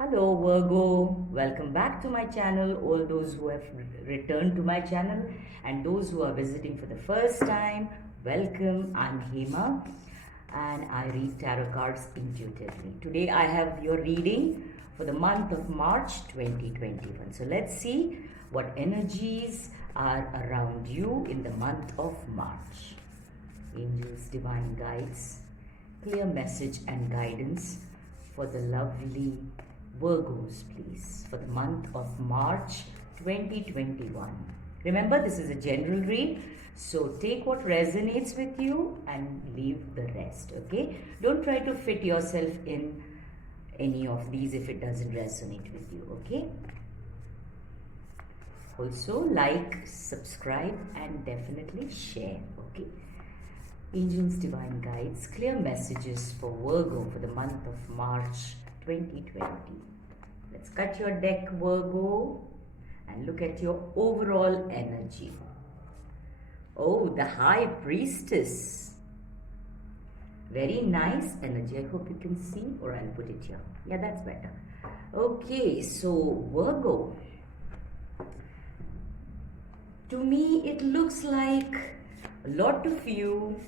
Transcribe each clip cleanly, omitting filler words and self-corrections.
Hello Virgo, welcome back to my channel. All those who have returned to my channel and those who are visiting for the first time, welcome. I'm Hema and I read tarot cards intuitively. Today I have your reading for the month of March 2021. So let's see what energies are around you in the month of March. Angels, divine guides, clear message and guidance for the lovely Virgos, please, for the month of March 2021. Remember, this is a general read, so take what resonates with you and leave the rest, okay? Don't try to fit yourself in any of these if it doesn't resonate with you, okay? Also, like, subscribe, and definitely share, okay? Angels, divine guides, clear messages for Virgo for the month of March 2020. Let's cut your deck, Virgo, and look at your overall energy. Oh, the High Priestess. Very nice energy. I hope you can see, or I'll put it here. Yeah, that's better. Okay, so Virgo. To me, it looks like a lot of you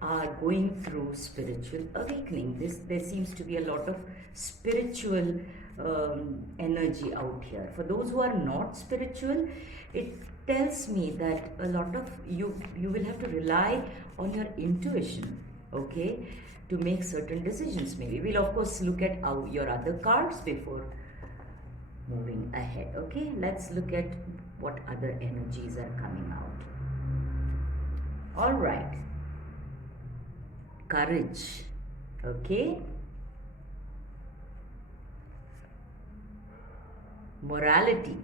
are going through spiritual awakening. There seems to be a lot of spiritual energy out here. For those who are not spiritual, it tells me that a lot of you will have to rely on your intuition, okay, to make certain decisions. Maybe we'll of course look at your other cards before moving ahead. Okay, let's look at what other energies are coming out. All right, courage, okay, morality,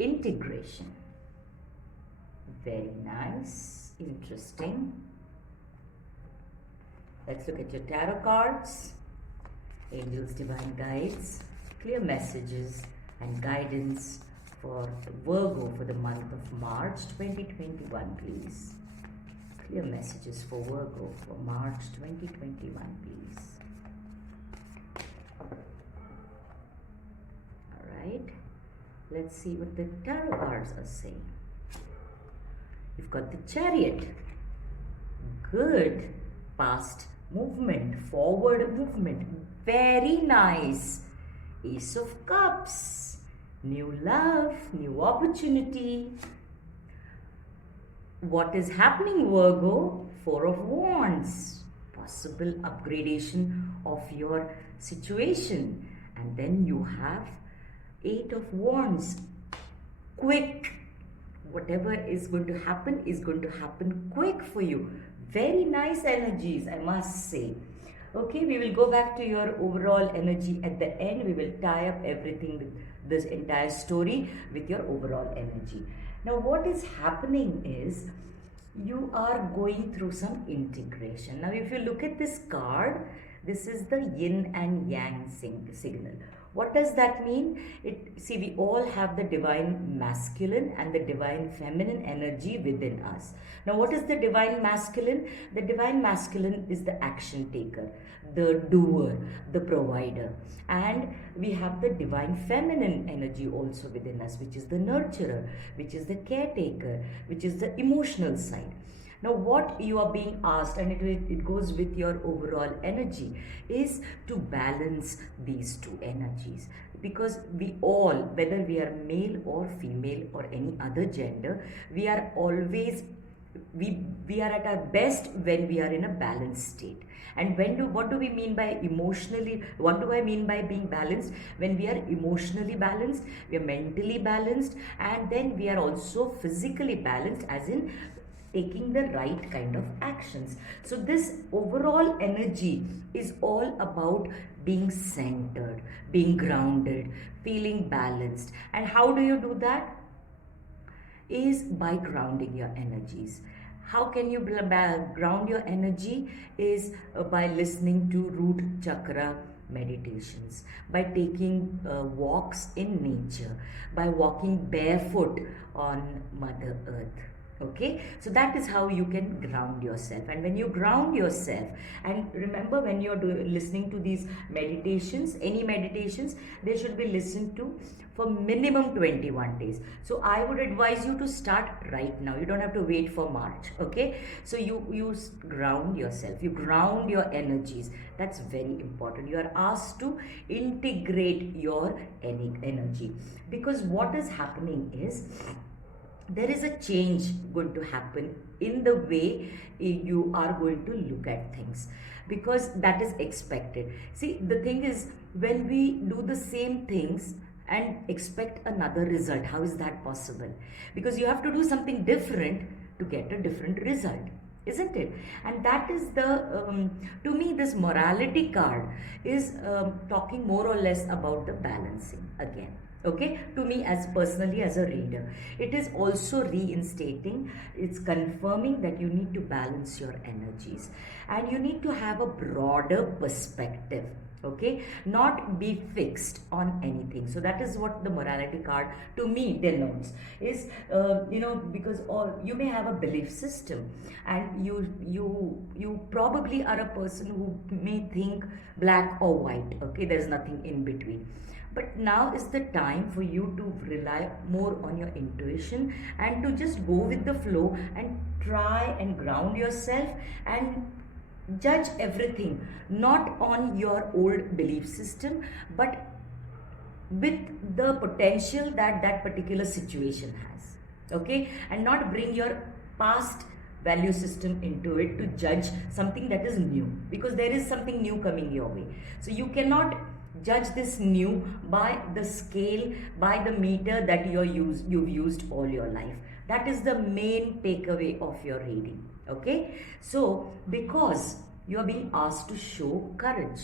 integration, very nice, interesting. Let's look at your tarot cards. Angels, divine guides, clear messages and guidance for Virgo for the month of March 2021, please. Clear messages for Virgo for March 2021, please. Alright, let's see what the tarot cards are saying. You've got the Chariot. Good. Past movement, forward movement. Very nice. Ace of Cups. New love, new opportunity. What is happening, Virgo? Four of Wands. Possible upgradation of your situation. And then you have Eight of Wands. Quick. Whatever is going to happen quick for you. Very nice energies, I must say. Okay, we will go back to your overall energy at the end. We will tie up everything with this entire story with your overall energy. Now, what is happening is you are going through some integration. Now, if you look at this card, this is the yin and yang signal. What does that mean? See, we all have the divine masculine and the divine feminine energy within us. Now, what is the divine masculine? The divine masculine is the action taker, the doer, the provider. And we have the divine feminine energy also within us, which is the nurturer, which is the caretaker, which is the emotional side. Now, what you are being asked, and it goes with your overall energy, is to balance these two energies. Because we all, whether we are male or female or any other gender, we are always, we are at our best when we are in a balanced state. And what do we mean by emotionally, what do I mean by being balanced? When we are emotionally balanced, we are mentally balanced, and then we are also physically balanced, as in taking the right kind of actions. So this overall energy is all about being centered, being grounded, feeling balanced. And how do you do that? Is by grounding your energies. How can you ground your energy? Is by listening to root chakra meditations, by taking walks in nature, by walking barefoot on Mother Earth. Okay, so that is how you can ground yourself. And when you ground yourself, and remember, when you're listening to these meditations, any meditations, they should be listened to for minimum 21 days. So I would advise you to start right now. You don't have to wait for March. Okay, so you ground yourself, you ground your energies. That's very important. You are asked to integrate your energy, because what is happening is there is a change going to happen in the way you are going to look at things, because that is expected. See, the thing is, when we do the same things and expect another result, how is that possible? Because you have to do something different to get a different result, isn't it? And that is the to me, this morality card is talking more or less about the balancing again. Okay, to me, as personally as a reader, it is also reinstating, it's confirming that you need to balance your energies, and you need to have a broader perspective. Okay, not be fixed on anything. So that is what the morality card to me denotes, is because all, you may have a belief system, and you probably are a person who may think black or white. Okay, there's nothing in between. But now is the time for you to rely more on your intuition and to just go with the flow and try and ground yourself and judge everything not on your old belief system, but with the potential that that particular situation has. Okay, and not bring your past value system into it to judge something that is new, because there is something new coming your way. So you cannot judge this new by the scale, by the meter that you've used all your life. That is the main takeaway of your reading. Okay, so because you are being asked to show courage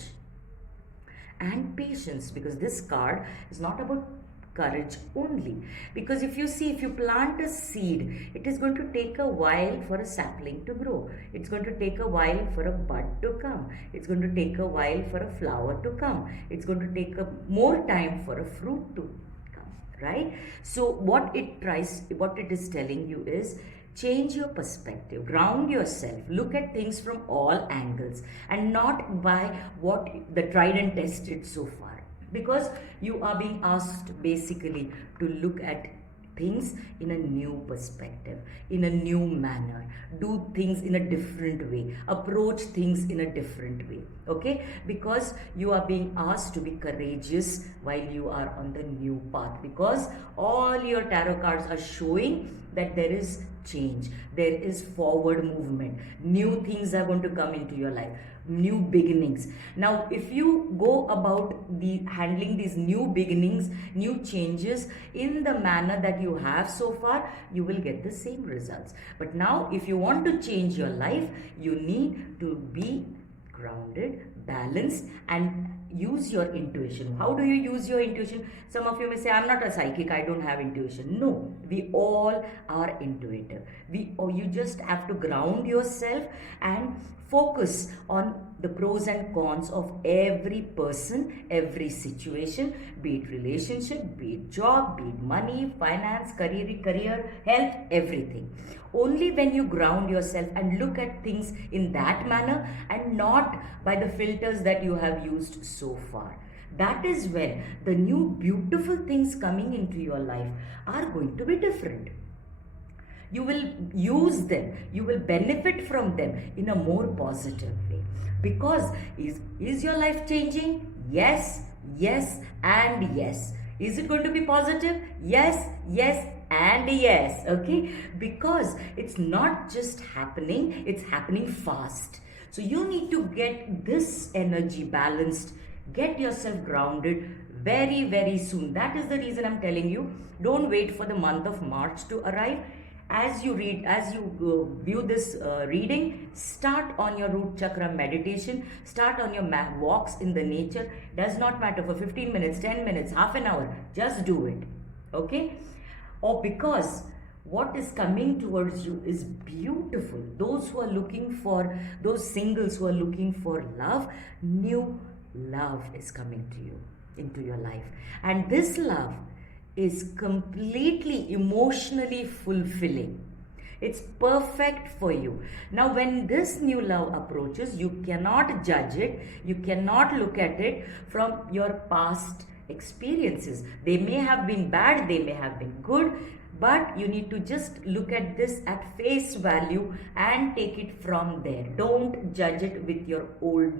and patience, because this card is not about courage only. Because if you see, if you plant a seed, it is going to take a while for a sapling to grow. It's going to take a while for a bud to come. It's going to take a while for a flower to come. It's going to take more time for a fruit to come, right? So what it is telling you is, change your perspective, ground yourself, look at things from all angles and not by what the tried and tested so far. Because you are being asked basically to look at things in a new perspective, in a new manner, do things in a different way, approach things in a different way. Okay, because you are being asked to be courageous while you are on the new path, because all your tarot cards are showing that there is change, there is forward movement, new things are going to come into your life, new beginnings. Now if you go about handling these new beginnings, new changes in the manner that you have so far, you will get the same results. But now if you want to change your life, you need to be grounded, balanced, and use your intuition. How do you use your intuition? Some of you may say, I'm not a psychic, I don't have intuition. No, we all are intuitive. You just have to ground yourself and focus on the pros and cons of every person, every situation, be it relationship, be it job, be it money, finance, career, health, everything. Only when you ground yourself and look at things in that manner and not by the filters that you have used so far, that is when the new beautiful things coming into your life are going to be different. You will use them, you will benefit from them in a more positive way. Because is your life changing? Yes, yes, and yes. Is it going to be positive? Yes, yes, and yes. Okay, because it's not just happening, it's happening fast. So you need to get this energy balanced, get yourself grounded very, very soon. That is the reason I'm telling you, don't wait for the month of March to arrive. As you view this reading, start on your root chakra meditation, start on your walks in the nature. Does not matter, for 15 minutes, 10 minutes, half an hour, just do it. Okay? Or because what is coming towards you is beautiful. Those who are looking for, those singles who are looking for love, new love is coming to you, into your life. And this love is completely emotionally fulfilling. It's perfect for you. Now, when this new love approaches, you cannot judge it, you cannot look at it from your past experiences. They may have been bad, they may have been good, but you need to just look at this at face value and take it from there. Don't judge it with your old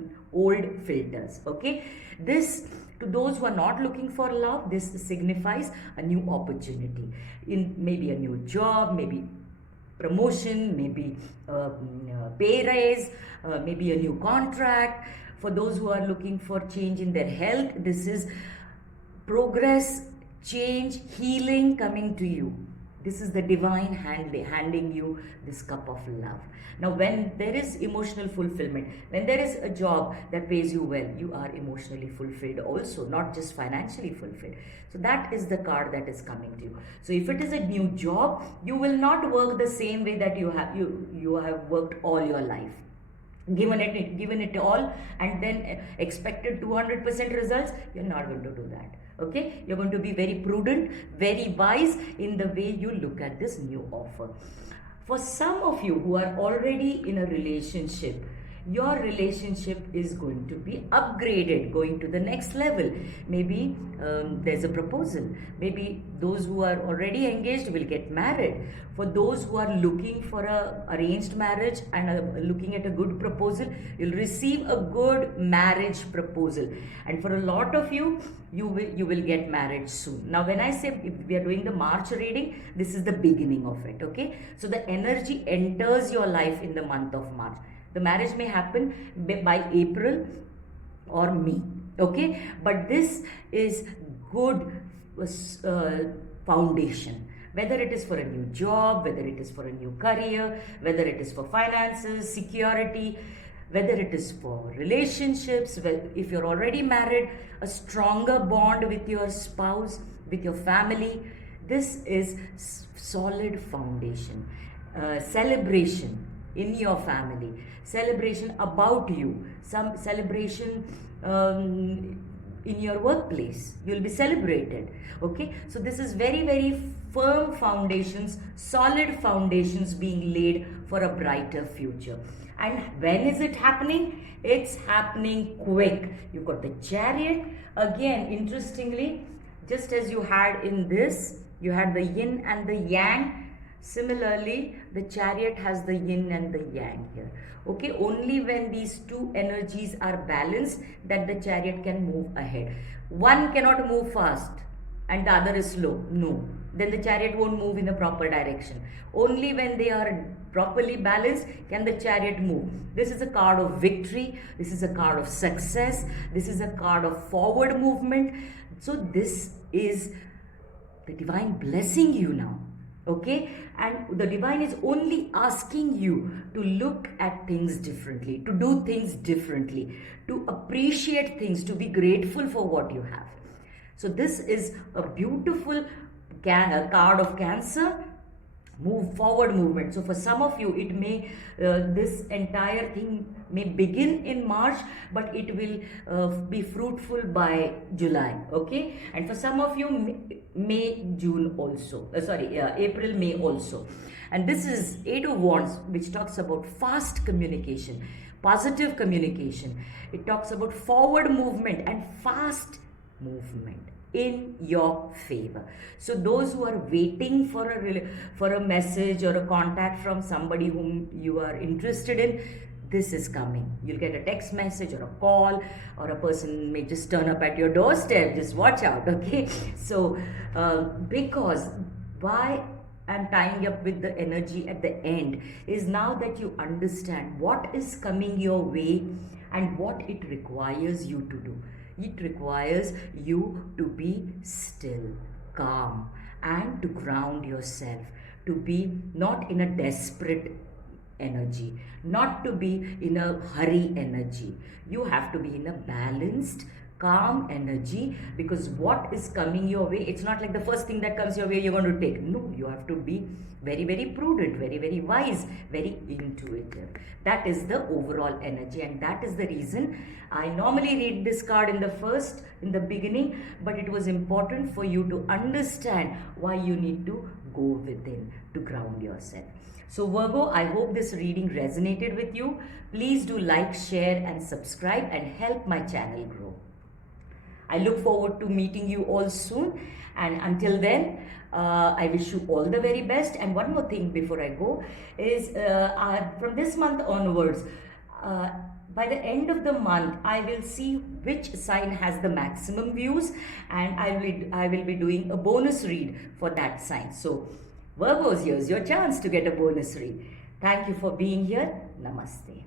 filters. Okay, this, to those who are not looking for love, this signifies a new opportunity in maybe a new job, maybe promotion, maybe pay raise, maybe a new contract. For those who are looking for change in their health, this is progress, change, healing coming to you. This is the divine handing you this cup of love. Now, when there is emotional fulfillment, when there is a job that pays you well, you are emotionally fulfilled also, not just financially fulfilled. So that is the card that is coming to you. So if it is a new job, you will not work the same way that you have worked all your life. Given it all and then expected 200% results, you're not going to do that. Okay, you're going to be very prudent, very wise in the way you look at this new offer. For some of you who are already in a relationship, your relationship is going to be upgraded, going to the next level. Maybe there's a proposal. Maybe those who are already engaged will get married. For those who are looking for a arranged marriage and looking at a good proposal, you'll receive a good marriage proposal. And for a lot of you, you will get married soon. Now, when I say if we are doing the March reading, this is the beginning of it. Okay, so the energy enters your life in the month of March. The marriage may happen by April or May. Okay, but this is good foundation. Whether it is for a new job, whether it is for a new career, whether it is for finances, security, whether it is for relationships, if you're already married, a stronger bond with your spouse, with your family. This is solid foundation. Celebration in your family, celebration about you, some celebration in your workplace, you'll be celebrated. Okay, so this is very, very firm foundations, solid foundations being laid for a brighter future. And when is it happening? It's happening quick. You've got the Chariot. Again, interestingly, just as you had in this, you had the yin and the yang. Similarly, the Chariot has the yin and the yang here. Okay, only when these two energies are balanced that the Chariot can move ahead. One cannot move fast and the other is slow. No, then the Chariot won't move in the proper direction. Only when they are properly balanced can the Chariot move. This is a card of victory. This is a card of success. This is a card of forward movement. So this is the divine blessing you now. Okay, and the divine is only asking you to look at things differently, to do things differently, to appreciate things, to be grateful for what you have. So this is a beautiful card of Cancer. Move forward movement. So for some of you, it may this entire thing may begin in March, but it will be fruitful by July. Okay, and for some of you, May, June also. April, May also. And this is Eight of Wands, which talks about fast communication, positive communication. It talks about forward movement and fast movement in your favor. So those who are waiting for a message or a contact from somebody whom you are interested in, this is coming. You'll get a text message or a call, or a person may just turn up at your doorstep. Just watch out. Okay, so because why I'm tying up with the energy at the end is now that you understand what is coming your way and what it requires you to do. It requires you to be still, calm, and to ground yourself, to be not in a desperate energy, not to be in a hurry energy. You have to be in a balanced, calm energy, because what is coming your way, it's not like the first thing that comes your way you're going to take. No, you have to be very, very prudent, very, very wise, very intuitive. That is the overall energy, and that is the reason I normally read this card in the beginning, but it was important for you to understand why you need to go within to ground yourself. So Virgo, I hope this reading resonated with you. Please do like, share and subscribe and help my channel grow. I look forward to meeting you all soon, and until then, I wish you all the very best. And one more thing before I go is from this month onwards, by the end of the month, I will see which sign has the maximum views, and I will be doing a bonus read for that sign. So Virgos, here's your chance to get a bonus read. Thank you for being here. Namaste.